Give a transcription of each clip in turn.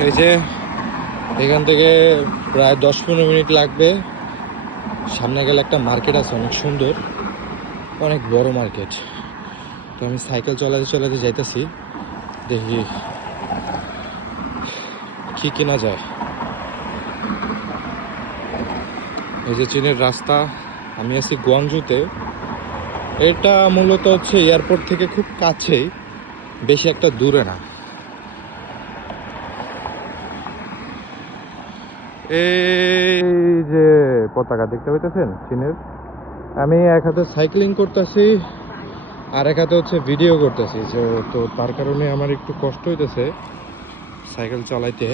এই যে এখান থেকে প্রায় 10-15 মিনিট লাগবে। সামনে গেলে একটা মার্কেট আছে, অনেক সুন্দর, অনেক বড় মার্কেট। তো আমি সাইকেল চালাতে চালাতে যাইতেছি, দেখি কি কেনা যায়। এই যে চীনের রাস্তা, আমি আছি গুয়াংজুতে। এটা মূলত হচ্ছে এয়ারপোর্ট থেকে খুব কাছেই, বেশি একটা দূরে না। এই যে পতাকা দেখতে পাইতেছেন চীনের। আমি এক হাতে সাইক্লিং করতেছি, আর এক হাতে হচ্ছে ভিডিও করতেছি, তো তার কারণে আমার একটু কষ্ট হইতেছে সাইকেল চালাইতে।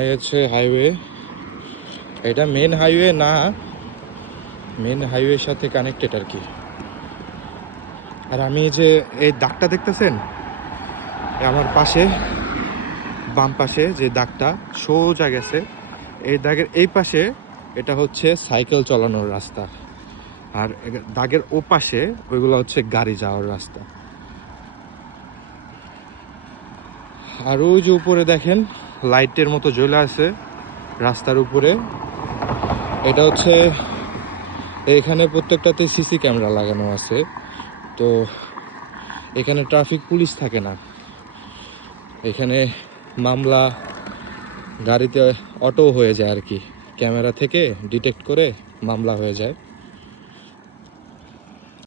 এই হচ্ছে হাইওয়ে, এটা মেন হাইওয়ে না, মেন হাইওয়ের সাথে কানেক্টেড আর কি। আর আমি যে এই দাগটা দেখতেছেন আমার পাশে, বাম পাশে যে দাগটা সোজা গেছে, এই দাগের এই পাশে এটা হচ্ছে সাইকেল চালানোর রাস্তা, আর দাগের ও পাশে ওইগুলো হচ্ছে গাড়ি যাওয়ার রাস্তা। আর ওই যে উপরে দেখেন লাইটের মতো জ্বলে আছে রাস্তার উপরে, এটা হচ্ছে এখানে প্রত্যেকটাতে সিসি ক্যামেরা লাগানো আছে। তো এখানে ট্রাফিক পুলিশ থাকে না, এখানে মামলা গাড়িতে অটো হয়ে যায় আর কি, ক্যামেরা থেকে ডিটেক্ট করে মামলা হয়ে যায়।